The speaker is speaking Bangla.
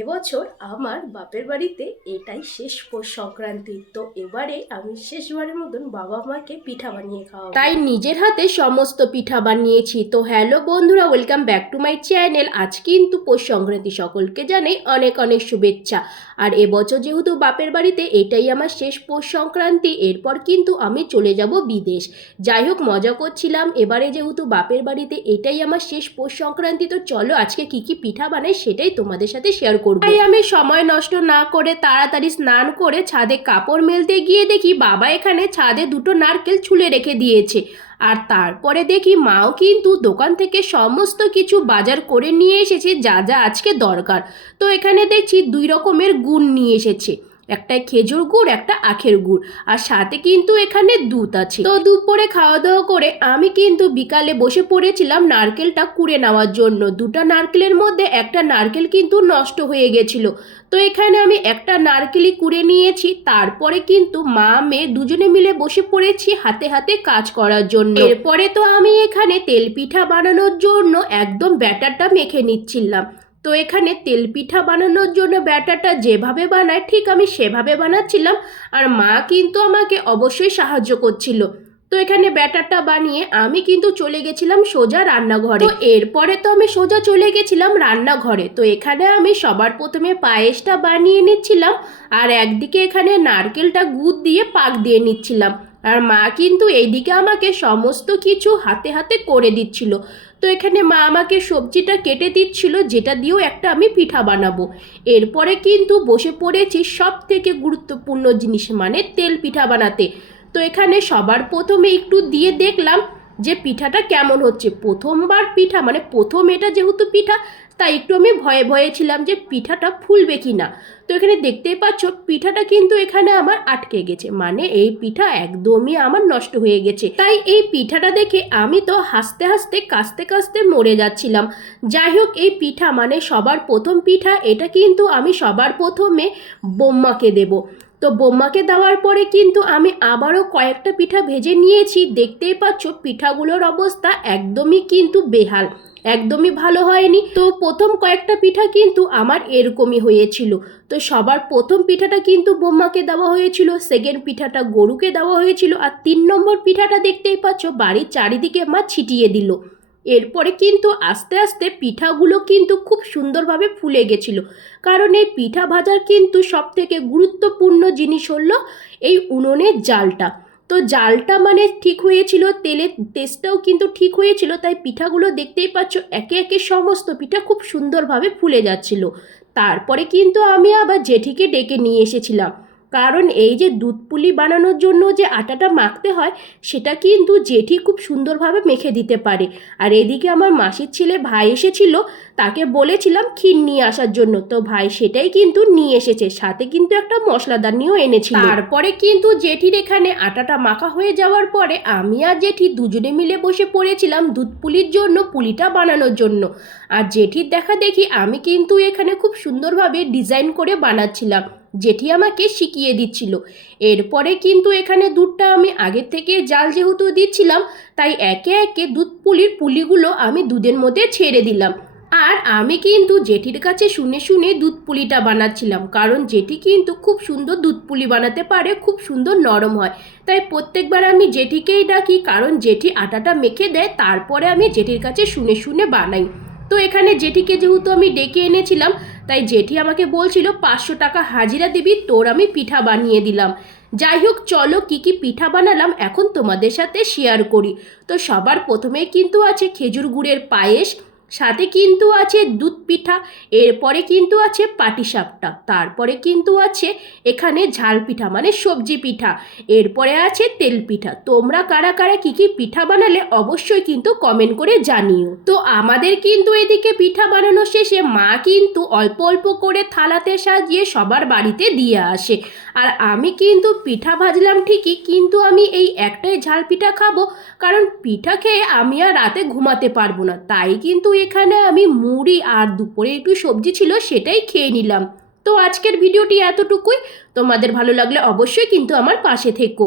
এবছর আমার বাপের বাড়িতে এটাই শেষ পৌষ সংক্রান্তি। তো এবারে আমি শেষবারের মতন বাবা মাকে পিঠা বানিয়ে খাওয়াবো। তাই নিজের হাতে সমস্ত পিঠা বানিয়েছি। তো হ্যালো বন্ধুরা, welcome back to my channel. আজ কিন্তু পৌষ সংক্রান্তি সকলকে জানাই অনেক অনেক শুভেচ্ছা। আর এবছর যেহেতু বাপের বাড়িতে এটাই আমার শেষ পৌষ সংক্রান্তি, এরপর কিন্তু আমি চলে যাব বিদেশ। যাই হোক, মজা করছিলাম। এবারে যেহেতু বাপের বাড়িতে এটাই আমার শেষ পৌষ সংক্রান্তি, তো চলো আজকে কি কি পিঠা বানাই সেটাই তোমাদের সাথে শেয়ার করব। তাই আমি সময় নষ্ট না করে তাড়াতাড়ি স্নান করে ছাদে কাপড় মেলতে গিয়ে দেখি বাবা এখানে ছাদে দুটো নারকেল ছুলে রেখে দিয়েছে। আর তারপরে দেখি মাও কিন্তু দোকান থেকে সমস্ত কিছু বাজার করে নিয়ে এসেছে, যা যা আজকে দরকার। তো এখানে দেখছি দুই রকমের গুণ নিয়ে এসেছে। একটা খেজুর গুড়, একটা আখের গুড়। আর সাথে কিন্তু এখানে দুধ আছে। তো দুপুরে খাওয়া দাওয়া করে আমি কিন্তু বিকালে বসে পড়েছিলাম নারকেলটা কুড়ে নেওয়ার জন্য। দুটো নারকেলের মধ্যে একটা নারকেল কিন্তু নষ্ট হয়ে গেছিল। তো এখানে আমি একটা নারকেলই কুড়ে নিয়েছি। তারপরে কিন্তু মা, মেয়ে দুজনে মিলে বসে পড়েছি হাতে হাতে কাজ করার জন্য। এরপরে তো আমি এখানে তেল পিঠা বানানোর জন্য একদম ব্যাটারটা মেখে নিচ্ছিলাম। তো এখানে তেল পিঠা বানানোর জন্য ব্যাটারটা যেভাবে বানায়, ঠিক আমি সেভাবে বানাচ্ছিলাম। আর মা কিন্তু আমাকে অবশ্যই সাহায্য করছিল। তো এখানে ব্যাটারটা বানিয়ে আমি কিন্তু চলে গেছিলাম সোজা রান্নাঘরে। তো এরপরে তো আমি সোজা চলে গেছিলাম রান্নাঘরে। তো এখানে আমি সবার প্রথমে পায়েসটা বানিয়ে নিচ্ছিলাম আর একদিকে এখানে নারকেলটা গুড় দিয়ে পাক দিয়ে নিচ্ছিলাম। আর মা কিন্তু এইদিকে আমাকে সমস্ত কিছু হাতে হাতে করে দিচ্ছিল। তো এখানে মা আমাকে সবজিটা কেটে দিচ্ছিল, যেটা দিয়েও একটা আমি পিঠা বানাবো। এরপরে কিন্তু বসে পড়েছি সব থেকে গুরুত্বপূর্ণ জিনিস মানে তেল পিঠা বানাতে। তো এখানে সবার প্রথমে একটু দিয়ে দেখলাম যে পিঠাটা কেমন হচ্ছে? প্রথমবার পিঠা মানে প্রথম এটা যেহেতু পিঠা, তাই একটু আমি ভয়ে ভয়ে ছিলাম যে পিঠাটা ফুলবে কি না তো এখানে দেখতেই পাচ্ছ, পিঠাটা কিন্তু এখানে আমার আটকে গেছে। মানে এই পিঠা একদমই আমার নষ্ট হয়ে গেছে। তাই এই পিঠাটা দেখে আমি তো হাসতে হাসতে কাস্তে কাস্তে মরে যাচ্ছিলাম। যাই হোক, এই পিঠা মানে সবার প্রথম পিঠা, এটা কিন্তু আমি সবার প্রথমে বোম্মাকে দেব। তো বোম্মাকে দেওয়ার পরে কিন্তু আমি আবারও কয়েকটা পিঠা ভেজে নিয়েছি। দেখতেই পাচ্ছ পিঠাগুলোর অবস্থা একদমই কিন্তু বেহাল, একদমই ভালো হয়নি। তো প্রথম কয়েকটা পিঠা কিন্তু আমার এরকমই হয়েছিল। তো সবার প্রথম পিঠাটা কিন্তু বোম্মাকে দেওয়া হয়েছিল সেকেন্ড পিঠাটা গরুকে দেওয়া হয়েছিল, আর তিন নম্বর পিঠাটা দেখতেই পাচ্ছ বাড়ির চারিদিকে মা ছিটিয়ে দিল। এরপরে কিন্তু আস্তে আস্তে পিঠাগুলো কিন্তু খুব সুন্দরভাবে ফুলে গেছিল। কারণ এই পিঠা ভাজার কিন্তু সব থেকে গুরুত্বপূর্ণ জিনিস হলো এই উনুনের জালটা। তো জালটা মানে ঠিক হয়েছিল, তেলের টেস্টটাও কিন্তু ঠিক হয়েছিল, তাই পিঠাগুলো দেখতেই পাচ্ছ একে একে সমস্ত পিঠা খুব সুন্দরভাবে ফুলে যাচ্ছিল। তারপরে কিন্তু আমি আবার জেঠিকে ডেকে নিয়ে এসেছিলাম। কারণ এই যে দুধ পুলি বানানোর জন্য যে আটাটা মাখতে হয়, সেটা কিন্তু জেঠি খুব সুন্দরভাবে মেখে দিতে পারে। আর এদিকে আমার মাসির ছেলে ভাই এসেছিল, তাকে বলেছিলাম ক্ষীর নিয়ে আসার জন্য। তো ভাই সেটাই কিন্তু নিয়ে এসেছে, সাথে কিন্তু একটা মশলাদানিও এনেছিল। তারপরে কিন্তু জেঠির এখানে আটাটা মাখা হয়ে যাওয়ার পরে আমি আর জেঠি দুজনে মিলে বসে পড়েছিলাম দুধ পুলির জন্য, পুলিটা বানানোর জন্য। আর জেঠির দেখা দেখি আমি কিন্তু এখানে খুব সুন্দরভাবে ডিজাইন করে বানাচ্ছিলাম। জেঠি আমাকে শিখিয়ে দিচ্ছিল। এরপরে কিন্তু এখানে দুধটা আমি আগের থেকে জাল যেহেতু দিচ্ছিলাম, তাই একে একে দুধ পুলির পুলিগুলো আমি দুধের মধ্যে ছেড়ে দিলাম। আর আমি কিন্তু জেঠির কাছে শুনে শুনে দুধ পুলিটা বানাচ্ছিলাম, কারণ জেঠি কিন্তু খুব সুন্দর দুধ পুলি বানাতে পারে, খুব সুন্দর নরম হয়। তাই প্রত্যেকবার আমি জেঠিকেই ডাকি, কারণ জেঠি আটাটা মেখে দেয়, তারপরে আমি জেঠির কাছে শুনে শুনে বানাই। তো এখানে জেঠিকে যেহেতু আমি ডেকে এনেছিলাম, তাই জেঠি আমাকে বলছিল, পাঁচশো টাকা হাজিরা দিবি, তোর আমি পিঠা বানিয়ে দিলাম। যাই হোক, চলো কী কী পিঠা বানালাম, এখন তোমাদের সাথে শেয়ার করি। তো সবার প্রথমে কিন্তু আছে খেজুর গুড়ের পায়েস সাথে কিন্তু আছে দুধ পিঠা, এরপরে কিন্তু আছে পাটিসাপটা, তারপরে কিন্তু আছে এখানে ঝাল পিঠা মানে সবজি পিঠা, এরপরে আছে তেল পিঠা। তোমরা কারা কারা কী কী পিঠা বানালে অবশ্যই কিন্তু কমেন্ট করে জানিও। তো আমাদের কিন্তু এদিকে পিঠা বানানো শেষে মা কিন্তু অল্প অল্প করে থালাতে সাজিয়ে সবার বাড়িতে দিয়ে আসে। আর আমি কিন্তু পিঠা ভাজলাম ঠিকই, কিন্তু আমি এই একটাই ঝাল পিঠা খাব, কারণ পিঠা খেয়ে আমি আর রাতে ঘুমাতে পারব না। তাই কিন্তু এখানে আমি মুড়ি আর দুপুরে একটু সবজি ছিল সেটাই খেয়ে নিলাম। তো আজকের ভিডিওটি এতটুকুই। তোমাদের ভালো লাগলে অবশ্যই কিন্তু আমার পাশে থেকো।